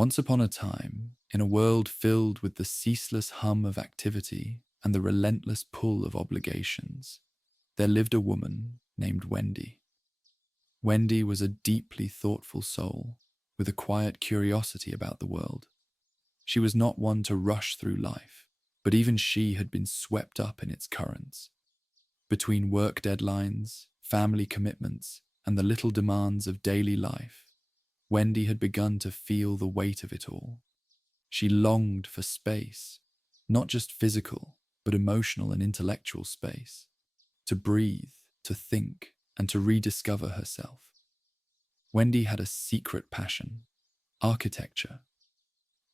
Once upon a time, in a world filled with the ceaseless hum of activity and the relentless pull of obligations, there lived a woman named Wendy. Wendy was a deeply thoughtful soul with a quiet curiosity about the world. She was not one to rush through life, but even she had been swept up in its currents. Between work deadlines, family commitments, and the little demands of daily life, Wendy had begun to feel the weight of it all. She longed for space, not just physical, but emotional and intellectual space, to breathe, to think, and to rediscover herself. Wendy had a secret passion: architecture.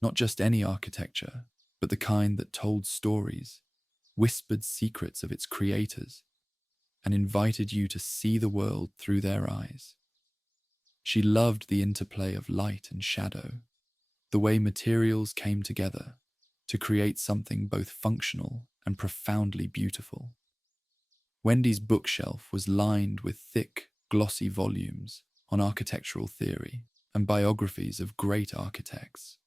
Not just any architecture, but the kind that told stories, whispered secrets of its creators, and invited you to see the world through their eyes. She loved the interplay of light and shadow, the way materials came together to create something both functional and profoundly beautiful. Wendy's bookshelf was lined with thick, glossy volumes on architectural theory and biographies of great architects.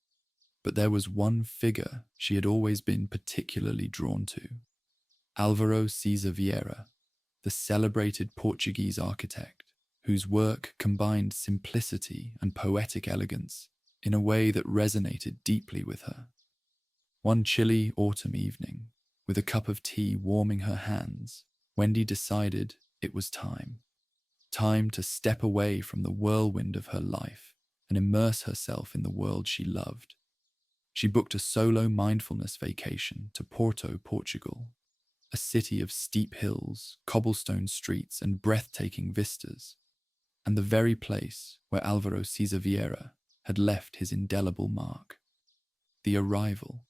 But there was one figure she had always been particularly drawn to: Álvaro César Vieira, the celebrated Portuguese architect, whose work combined simplicity and poetic elegance in a way that resonated deeply with her. One chilly autumn evening, with a cup of tea warming her hands, Wendy decided it was time. Time to step away from the whirlwind of her life and immerse herself in the world she loved. She booked a solo mindfulness vacation to Porto, Portugal, a city of steep hills, cobblestone streets, and breathtaking vistas, and the very place where Álvaro César Vieira had left his indelible mark. The arrival.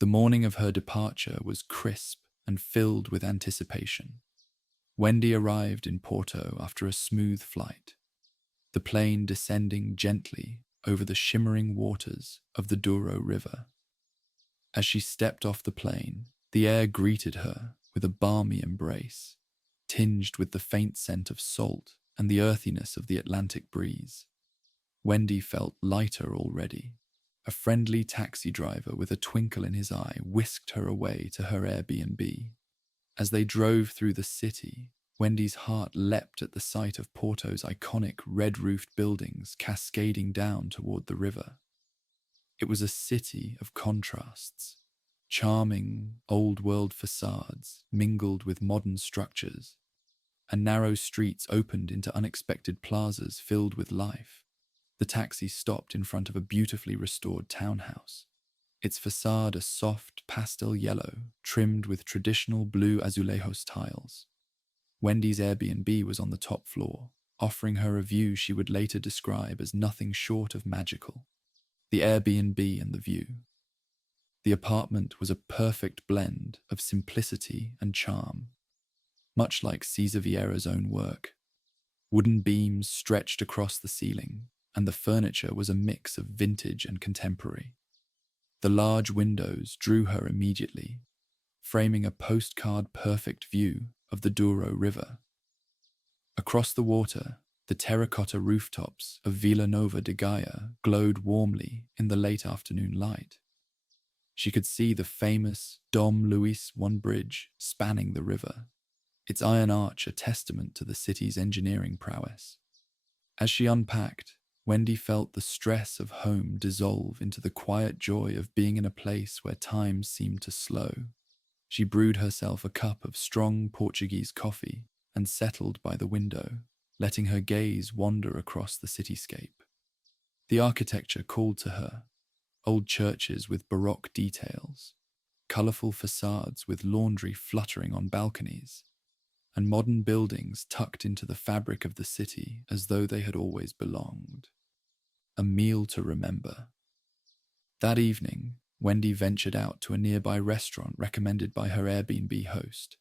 The morning of her departure was crisp and filled with anticipation. Wendy arrived in Porto after a smooth flight, the plane descending gently over the shimmering waters of the Douro River. As she stepped off the plane, the air greeted her with a balmy embrace, tinged with the faint scent of salt and the earthiness of the Atlantic breeze. Wendy felt lighter already. A friendly taxi driver with a twinkle in his eye whisked her away to her Airbnb. As they drove through the city, Wendy's heart leapt at the sight of Porto's iconic red-roofed buildings cascading down toward the river. It was a city of contrasts. Charming, old-world facades mingled with modern structures, and narrow streets opened into unexpected plazas filled with life. The taxi stopped in front of a beautifully restored townhouse, its facade a soft pastel yellow, trimmed with traditional blue azulejos tiles. Wendy's Airbnb was on the top floor, offering her a view she would later describe as nothing short of magical. The Airbnb and the view. The apartment was a perfect blend of simplicity and charm, much like César Vieira's own work. Wooden beams stretched across the ceiling, and the furniture was a mix of vintage and contemporary. The large windows drew her immediately, framing a postcard-perfect view of the Douro River. Across the water, the terracotta rooftops of Vila Nova de Gaia glowed warmly in the late afternoon light. She could see the famous Dom Luís I bridge spanning the river, its iron arch a testament to the city's engineering prowess. As she unpacked, Wendy felt the stress of home dissolve into the quiet joy of being in a place where time seemed to slow. She brewed herself a cup of strong Portuguese coffee and settled by the window, letting her gaze wander across the cityscape. The architecture called to her: old churches with Baroque details, colourful facades with laundry fluttering on balconies, and modern buildings tucked into the fabric of the city as though they had always belonged. A meal to remember. That evening, Wendy ventured out to a nearby restaurant recommended by her Airbnb host.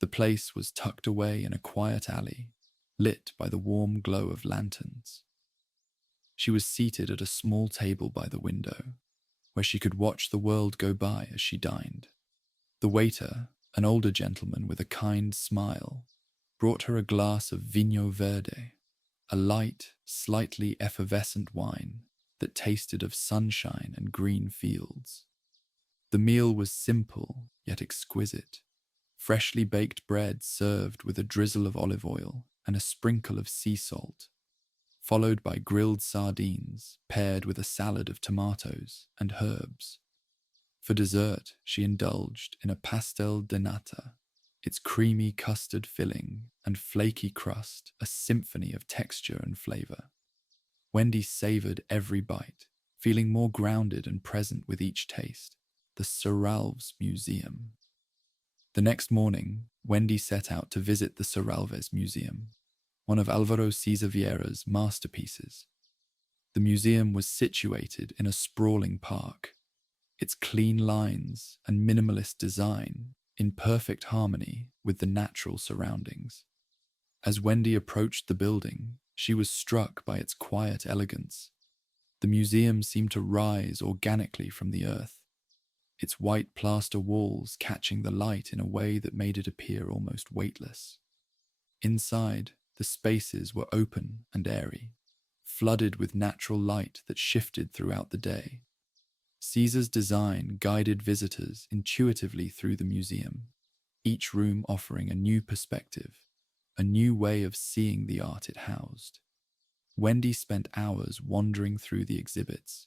The place was tucked away in a quiet alley, lit by the warm glow of lanterns. She was seated at a small table by the window, where she could watch the world go by as she dined. The waiter, an older gentleman with a kind smile, brought her a glass of vinho verde, a light, slightly effervescent wine that tasted of sunshine and green fields. The meal was simple yet exquisite. Freshly baked bread served with a drizzle of olive oil and a sprinkle of sea salt, followed by grilled sardines paired with a salad of tomatoes and herbs. For dessert, she indulged in a pastel de nata, its creamy custard filling and flaky crust a symphony of texture and flavor. Wendy savored every bite, feeling more grounded and present with each taste. The Serralves Museum. The next morning, Wendy set out to visit the Serralves Museum, one of Álvaro César Vieira's masterpieces. The museum was situated in a sprawling park, its clean lines and minimalist design in perfect harmony with the natural surroundings. As Wendy approached the building, she was struck by its quiet elegance. The museum seemed to rise organically from the earth, its white plaster walls catching the light in a way that made it appear almost weightless. Inside, the spaces were open and airy, flooded with natural light that shifted throughout the day. Caesar's design guided visitors intuitively through the museum, each room offering a new perspective, a new way of seeing the art it housed. Wendy spent hours wandering through the exhibits,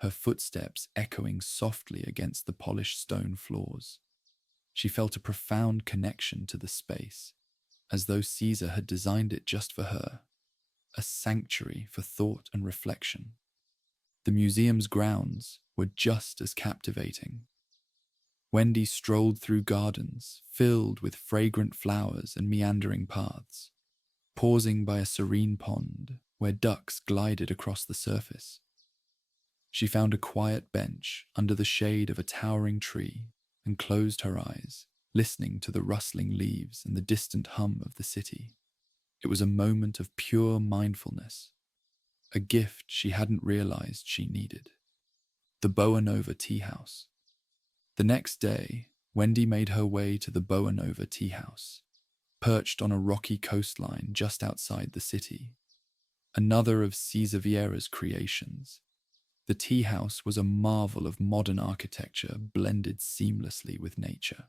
her footsteps echoing softly against the polished stone floors. She felt a profound connection to the space, as though Caesar had designed it just for her, a sanctuary for thought and reflection. The museum's grounds were just as captivating. Wendy strolled through gardens filled with fragrant flowers and meandering paths, pausing by a serene pond where ducks glided across the surface. She found a quiet bench under the shade of a towering tree and closed her eyes, listening to the rustling leaves and the distant hum of the city. It was a moment of pure mindfulness, a gift she hadn't realized she needed. The Boa Nova Tea House. The next day, Wendy made her way to the Boa Nova Tea House, perched on a rocky coastline just outside the city. Another of César Vieira's creations. The tea house was a marvel of modern architecture blended seamlessly with nature.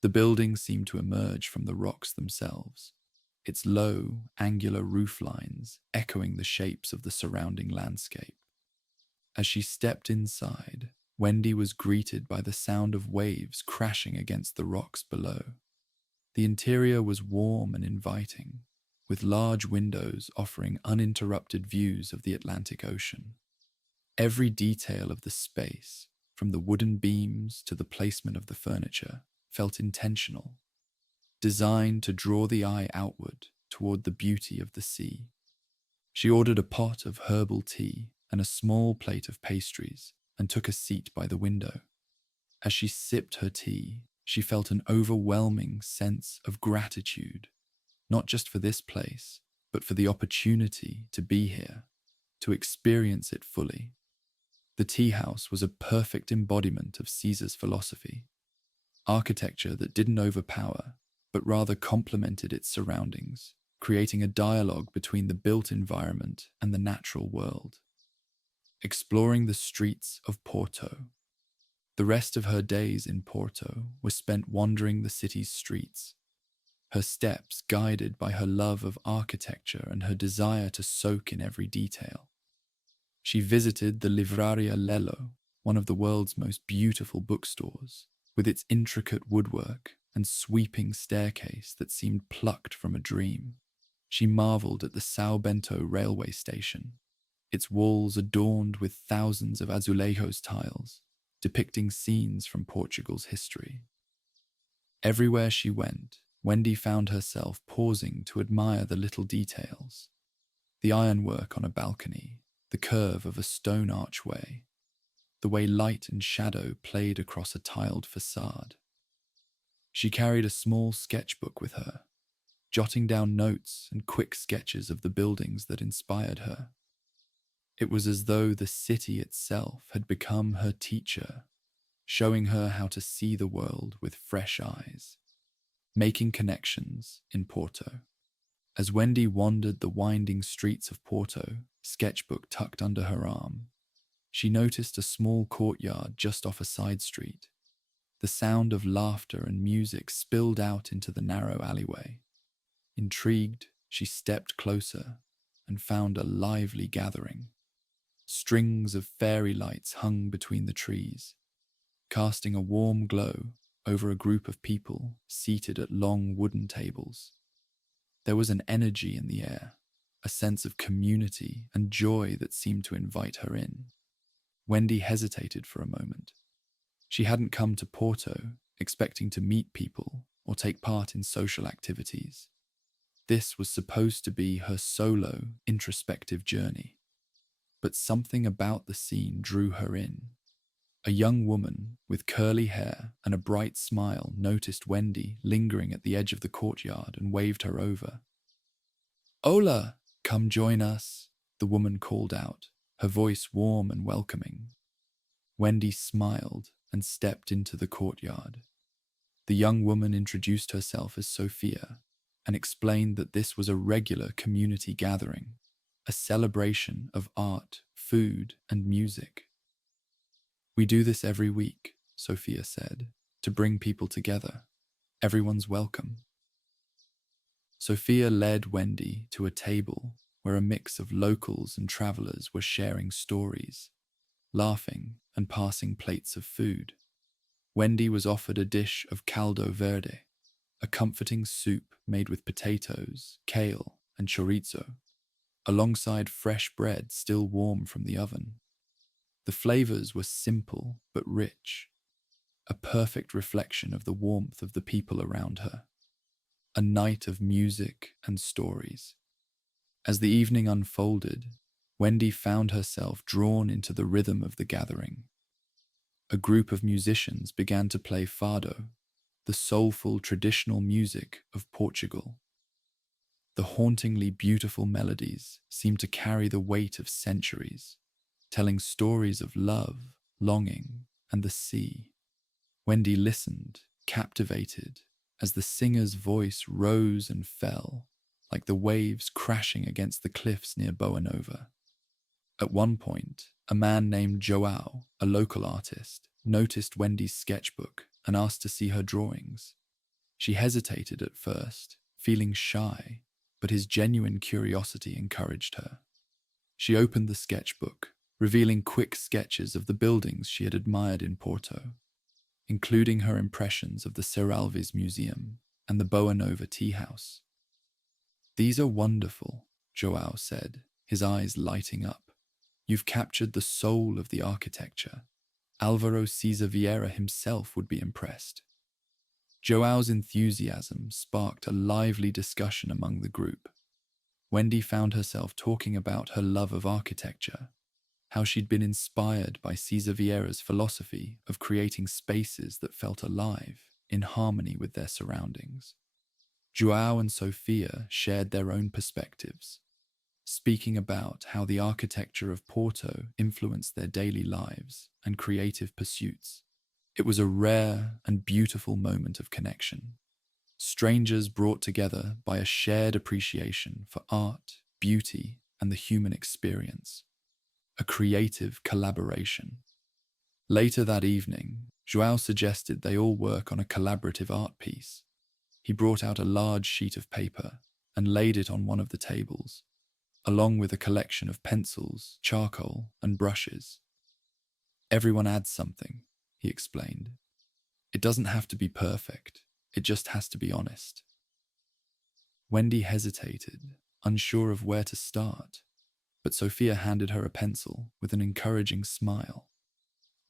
The building seemed to emerge from the rocks themselves, its low, angular roof lines echoing the shapes of the surrounding landscape. As she stepped inside, Wendy was greeted by the sound of waves crashing against the rocks below. The interior was warm and inviting, with large windows offering uninterrupted views of the Atlantic Ocean. Every detail of the space, from the wooden beams to the placement of the furniture, felt intentional, designed to draw the eye outward toward the beauty of the sea. She ordered a pot of herbal tea and a small plate of pastries and took a seat by the window. As she sipped her tea, she felt an overwhelming sense of gratitude, not just for this place, but for the opportunity to be here, to experience it fully. The tea house was a perfect embodiment of Caesar's philosophy, architecture that didn't overpower, but rather complemented its surroundings, creating a dialogue between the built environment and the natural world. Exploring the streets of Porto. The rest of her days in Porto were spent wandering the city's streets, her steps guided by her love of architecture and her desire to soak in every detail. She visited the Livraria Lello, one of the world's most beautiful bookstores, with its intricate woodwork and sweeping staircase that seemed plucked from a dream. She marveled at the São Bento railway station, its walls adorned with thousands of azulejos tiles, depicting scenes from Portugal's history. Everywhere she went, Wendy found herself pausing to admire the little details. The ironwork on a balcony, the curve of a stone archway, the way light and shadow played across a tiled facade. She carried a small sketchbook with her, jotting down notes and quick sketches of the buildings that inspired her. It was as though the city itself had become her teacher, showing her how to see the world with fresh eyes. Making connections in Porto. As Wendy wandered the winding streets of Porto, sketchbook tucked under her arm, she noticed a small courtyard just off a side street. The sound of laughter and music spilled out into the narrow alleyway. Intrigued, she stepped closer and found a lively gathering. Strings of fairy lights hung between the trees, casting a warm glow over a group of people seated at long wooden tables. There was an energy in the air, a sense of community and joy that seemed to invite her in. Wendy hesitated for a moment. She hadn't come to Porto expecting to meet people or take part in social activities. This was supposed to be her solo, introspective journey. But something about the scene drew her in. A young woman with curly hair and a bright smile noticed Wendy lingering at the edge of the courtyard and waved her over. "Hola, come join us," the woman called out, her voice warm and welcoming. Wendy smiled and stepped into the courtyard. The young woman introduced herself as Sophia and explained that this was a regular community gathering, a celebration of art, food, and music. "We do this every week," Sophia said, "to bring people together. Everyone's welcome." Sophia led Wendy to a table where a mix of locals and travelers were sharing stories, laughing, and passing plates of food. Wendy was offered a dish of caldo verde, a comforting soup made with potatoes, kale, and chorizo, alongside fresh bread still warm from the oven. The flavors were simple but rich, a perfect reflection of the warmth of the people around her. A night of music and stories. As the evening unfolded, Wendy found herself drawn into the rhythm of the gathering. A group of musicians began to play fado, the soulful traditional music of Portugal. The hauntingly beautiful melodies seemed to carry the weight of centuries, telling stories of love, longing, and the sea. Wendy listened, captivated, as the singer's voice rose and fell, like the waves crashing against the cliffs near Boa Nova. At one point, a man named Joao, a local artist, noticed Wendy's sketchbook and asked to see her drawings. She hesitated at first, feeling shy, but his genuine curiosity encouraged her. She opened the sketchbook, revealing quick sketches of the buildings she had admired in Porto, including her impressions of the Serralves Museum and the Boa Nova Tea House. "These are wonderful," Joao said, his eyes lighting up. "You've captured the soul of the architecture. Álvaro César Vieira himself would be impressed." Joao's enthusiasm sparked a lively discussion among the group. Wendy found herself talking about her love of architecture, how she'd been inspired by César Vieira's philosophy of creating spaces that felt alive, in harmony with their surroundings. Joao and Sophia shared their own perspectives, speaking about how the architecture of Porto influenced their daily lives and creative pursuits. It was a rare and beautiful moment of connection. Strangers brought together by a shared appreciation for art, beauty, and the human experience. A creative collaboration. Later that evening, Joao suggested they all work on a collaborative art piece. He brought out a large sheet of paper and laid it on one of the tables, along with a collection of pencils, charcoal, and brushes. "Everyone adds something," he explained. "It doesn't have to be perfect, it just has to be honest." Wendy hesitated, unsure of where to start, but Sophia handed her a pencil with an encouraging smile.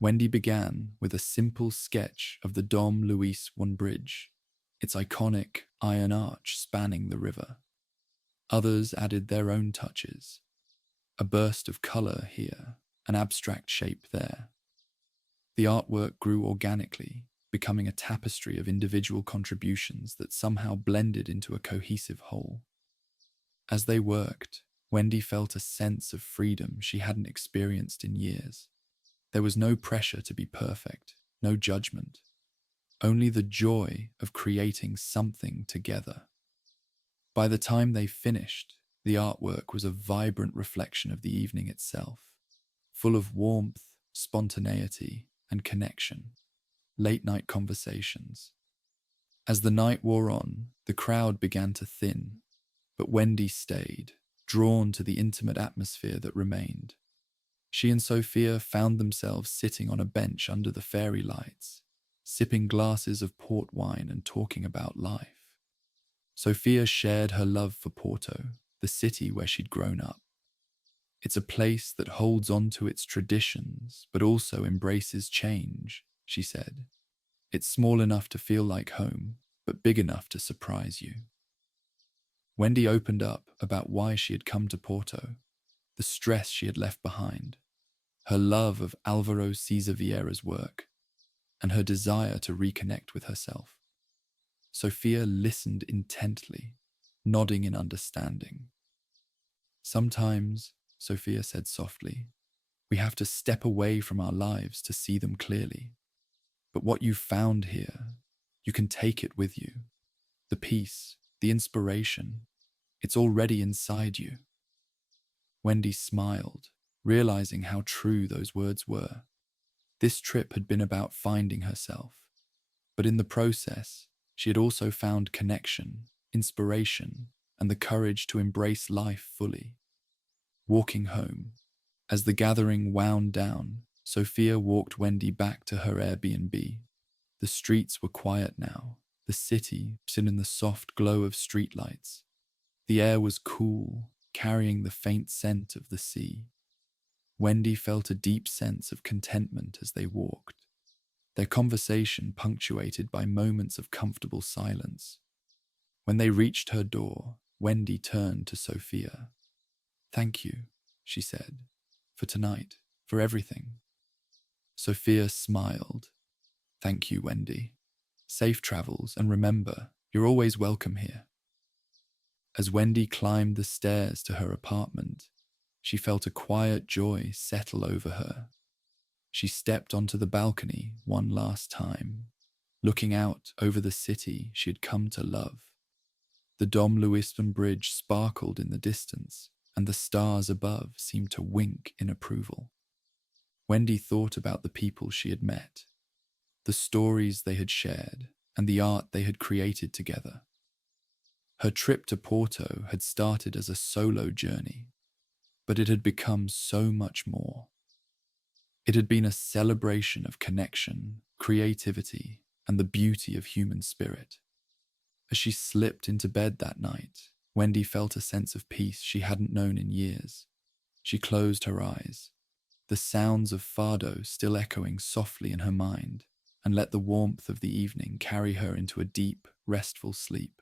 Wendy began with a simple sketch of the Dom Luis I Bridge, its iconic iron arch spanning the river. Others added their own touches, a burst of colour here, an abstract shape there. The artwork grew organically, becoming a tapestry of individual contributions that somehow blended into a cohesive whole. As they worked, Wendy felt a sense of freedom she hadn't experienced in years. There was no pressure to be perfect, no judgment, only the joy of creating something together. By the time they finished, the artwork was a vibrant reflection of the evening itself, full of warmth, spontaneity, and connection. Late-night conversations. As the night wore on, the crowd began to thin, but Wendy stayed, drawn to the intimate atmosphere that remained. She and Sophia found themselves sitting on a bench under the fairy lights, sipping glasses of port wine and talking about life. Sophia shared her love for Porto, the city where she'd grown up. It's a place that holds on to its traditions, but also embraces change, she said. It's small enough to feel like home, but big enough to surprise you. Wendy opened up about why she had come to Porto, the stress she had left behind, her love of Álvaro César Vieira's work, and her desire to reconnect with herself. Sophia listened intently, nodding in understanding. Sometimes, Sophia said softly, we have to step away from our lives to see them clearly. But what you found here, you can take it with you. The peace, the inspiration, it's already inside you. Wendy smiled, realizing how true those words were. This trip had been about finding herself, but in the process, she had also found connection, inspiration, and the courage to embrace life fully. Walking home, as the gathering wound down, Sophia walked Wendy back to her Airbnb. The streets were quiet now, the city sitting in the soft glow of streetlights. The air was cool, carrying the faint scent of the sea. Wendy felt a deep sense of contentment as they walked, their conversation punctuated by moments of comfortable silence. When they reached her door, Wendy turned to Sophia. Thank you, she said, for tonight, for everything. Sophia smiled. Thank you, Wendy. Safe travels, and remember, you're always welcome here. As Wendy climbed the stairs to her apartment, she felt a quiet joy settle over her. She stepped onto the balcony one last time, looking out over the city she had come to love. The Dom Luiston Bridge sparkled in the distance, and the stars above seemed to wink in approval. Wendy thought about the people she had met, the stories they had shared, and the art they had created together. Her trip to Porto had started as a solo journey, but it had become so much more. It had been a celebration of connection, creativity, and the beauty of human spirit. As she slipped into bed that night, Wendy felt a sense of peace she hadn't known in years. She closed her eyes, the sounds of fado still echoing softly in her mind, and let the warmth of the evening carry her into a deep, restful sleep.